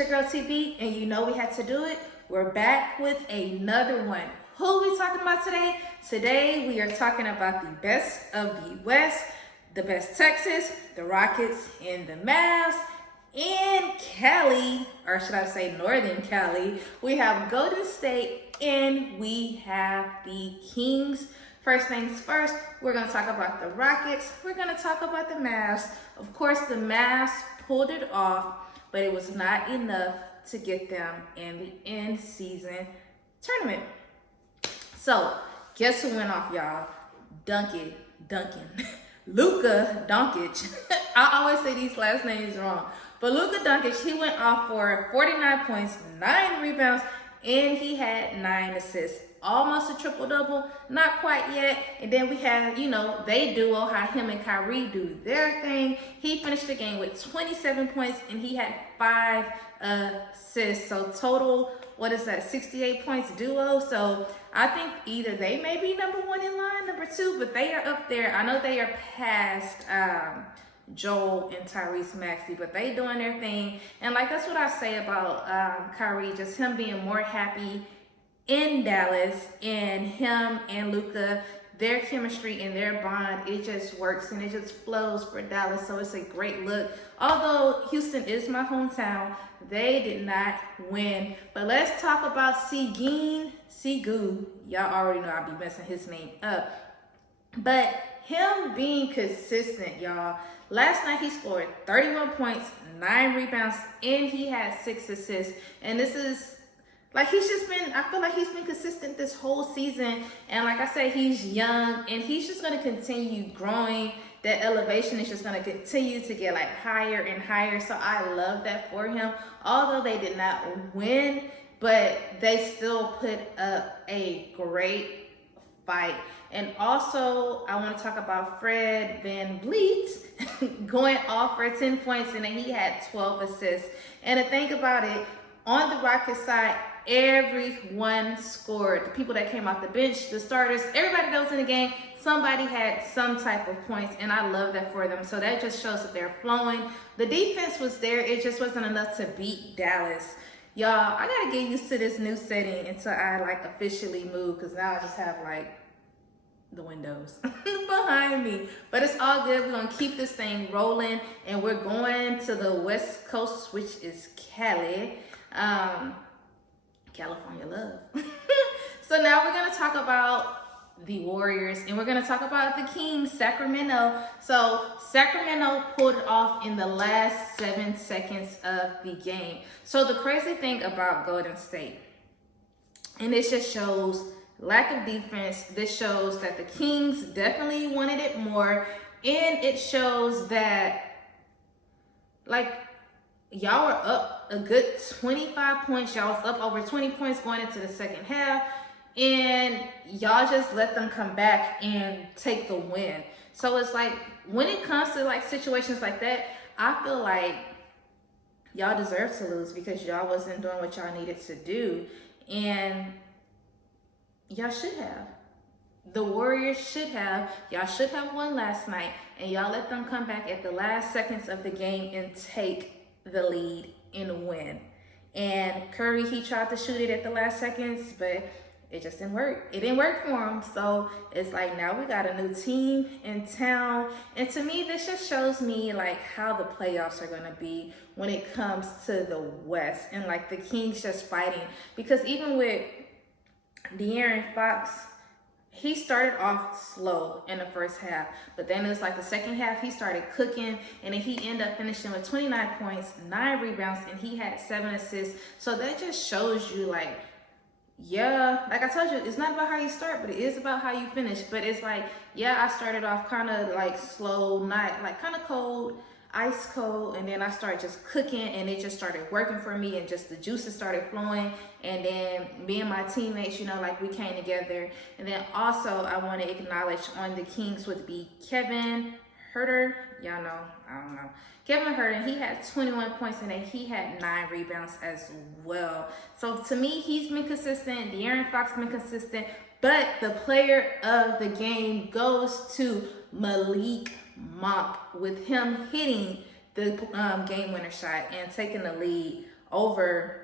your girl TV, and you know we had to do it. We're back with another one. Who are we talking about today? Today we are talking about the best of the West, the best Texas, the Rockets, and the Mavs. In Cali, or should I say Northern Cali, we have Golden State and we have the Kings. First things first, we're going to talk about the Rockets. We're going to talk about the Mavs. Of course, the Mavs pulled it off, but it was not enough to get them in the end-season tournament. So, guess who went off, y'all? Duncan. Luka Doncic. I always say these last names wrong. But Luka Doncic, he went off for 49 points, 9 rebounds, and he had 9 assists. Almost a triple-double, not quite yet. And then we had, they duo, how him and Kyrie do their thing. He finished the game with 27 points, and he had 5 assists. So total, 68 points duo. So I think either they may be number 1 in line, number 2, but they are up there. I know they are past Joel and Tyrese Maxey, but they doing their thing. And that's what I say about Kyrie, just him being more happy in Dallas, and him and Luka, their chemistry and their bond, it just works and it just flows for Dallas. So it's a great look. Although Houston is my hometown, they did not win. But let's talk about Siggy. Y'all already know I'll be messing his name up. But him being consistent, y'all. Last night he scored 31 points, 9 rebounds, and he had 6 assists. And this is I feel like he's been consistent this whole season. And like I said, he's young and he's just going to continue growing. That elevation is just going to continue to get higher and higher. So I love that for him. Although they did not win, but they still put up a great fight. And also, I want to talk about Fred VanVleet going off for 10 points, and then he had 12 assists. And to think about it, on the Rockets side, everyone scored. The people that came off the bench, the starters, everybody that was in the game, somebody had some type of points, and I love that for them. So that just shows that they're flowing. The defense was there. It just wasn't enough to beat Dallas. Y'all, I got to get used to this new setting until I officially move, because now I just have the windows behind me. But it's all good. We're going to keep this thing rolling, and we're going to the West Coast, which is Cali. California love. So now we're going to talk about the Warriors, and we're going to talk about the Kings, Sacramento. So Sacramento pulled it off in the last 7 seconds of the game. So the crazy thing about Golden State, and this just shows lack of defense. This shows that the Kings definitely wanted it more, and it shows that y'all were up a good 25 points. Y'all was up over 20 points going into the second half. And y'all just let them come back and take the win. So it's when it comes to situations like that, I feel like y'all deserve to lose because y'all wasn't doing what y'all needed to do. And y'all should have. The Warriors should have. Y'all should have won last night. And y'all let them come back at the last seconds of the game and take the lead and win. And Curry, he tried to shoot it at the last seconds, but it just didn't work. It didn't work for him. So it's now we got a new team in town. And to me, this just shows me how the playoffs are going to be when it comes to the West, and the Kings just fighting. Because even with De'Aaron Fox, he started off slow in the first half, but then it was the second half, he started cooking, and then he ended up finishing with 29 points, 9 rebounds, and he had 7 assists. So that just shows you, yeah, I told you, it's not about how you start, but it is about how you finish. But it's yeah, I started off kind of slow, not kind of cold, ice cold, and then I started just cooking, and it just started working for me, and just the juices started flowing. And then me and my teammates, we came together. And then also I want to acknowledge on the Kings would be Kevin Huerter. Y'all know, I don't know. Kevin Huerter, he had 21 points, and then he had 9 rebounds as well. So to me, he's been consistent. De'Aaron Fox been consistent. But the player of the game goes to Malik Monk, with him hitting the game winner shot and taking the lead over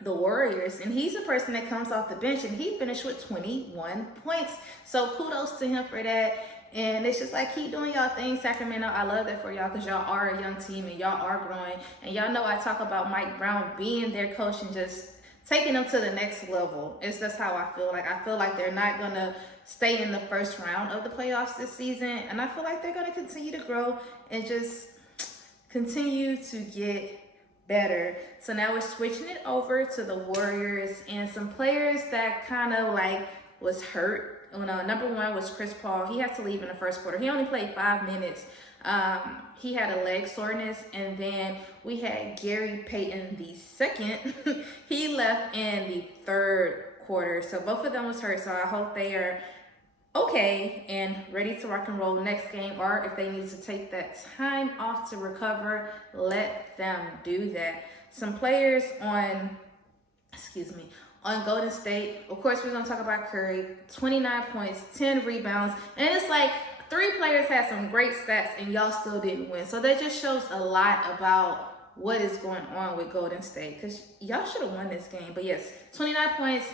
the Warriors, and he's a person that comes off the bench, and he finished with 21 points. So kudos to him for that. And it's just like, keep doing y'all thing, Sacramento. I love that for y'all, because y'all are a young team and y'all are growing. And y'all know I talk about Mike Brown being their coach and just taking them to the next level. It's just how I feel. Like, I feel like they're not going to stay in the first round of the playoffs this season. And I feel like they're going to continue to grow and just continue to get better. So now we're switching it over to the Warriors and some players that kind of like was hurt. Number one was Chris Paul. He had to leave in the first quarter. He only played 5 minutes. He had a leg soreness. And then we had Gary Payton the second. He left in the third quarter. So both of them was hurt. So I hope they are okay and ready to rock and roll next game, or if they need to take that time off to recover, let them do that. Some players on Golden State, of course, we're going to talk about Curry. 29 points, 10 rebounds, and it's like 3 players had some great stats and y'all still didn't win. So that just shows a lot about what is going on with Golden State, because y'all should have won this game. But yes, 29 points,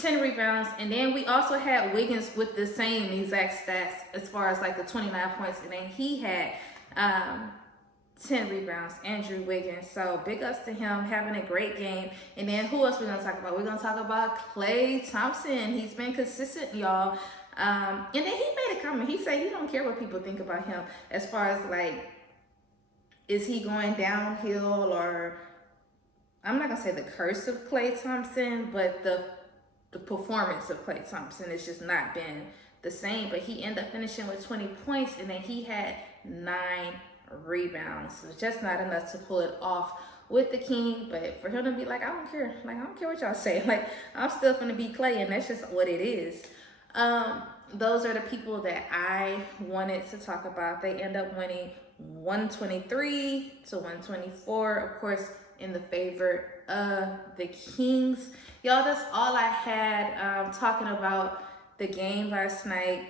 10 rebounds, and then we also had Wiggins with the same exact stats as far as like the 29 points, and then he had 10 rebounds, Andrew Wiggins. So big ups to him, having a great game. And then who else we're going to talk about? We're going to talk about Klay Thompson. He's been consistent, y'all. And then he made a comment. He said he don't care what people think about him as far as like, is he going downhill, or I'm not going to say the curse of Klay Thompson, but the performance of Klay Thompson has just not been the same. But he ended up finishing with 20 points, and then he had 9 rebounds. So just not enough to pull it off with the King. But for him to be like, I don't care. Like, I don't care what y'all say. Like, I'm still gonna be Klay, and that's just what it is. Those are the people that I wanted to talk about. They end up winning 123 to 124. Of course, in the favor of the Kings. Y'all, that's all I had talking about the game last night.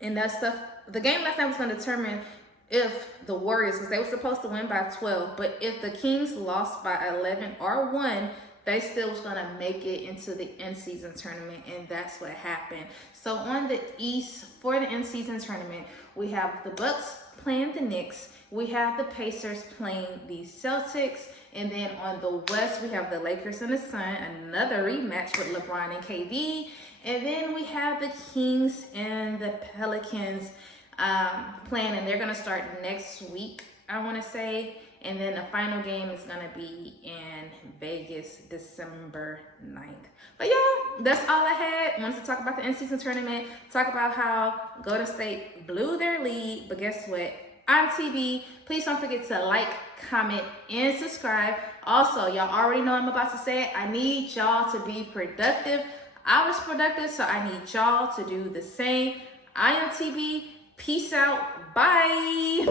And that stuff, the game last night was going to determine if the Warriors, because they were supposed to win by 12, but if the Kings lost by 11 or 1, they still was going to make it into the in-season tournament, and that's what happened. So on the East, for the in-season tournament, we have the Bucks playing the Knicks, we have the Pacers playing the Celtics, and then on the West, we have the Lakers and the Sun, another rematch with LeBron and KD, and then we have the Kings and the Pelicans playing, and they're going to start next week, I want to say. And then the final game is going to be in Vegas, December 9th. But y'all, that's all I had. Wanted to talk about the in-season tournament, talk about how Golden State blew their lead. But guess what? I'm TB. Please don't forget to like, comment, and subscribe. Also, y'all already know I'm about to say it. I need y'all to be productive. I was productive, so I need y'all to do the same. I am TB. Peace out. Bye.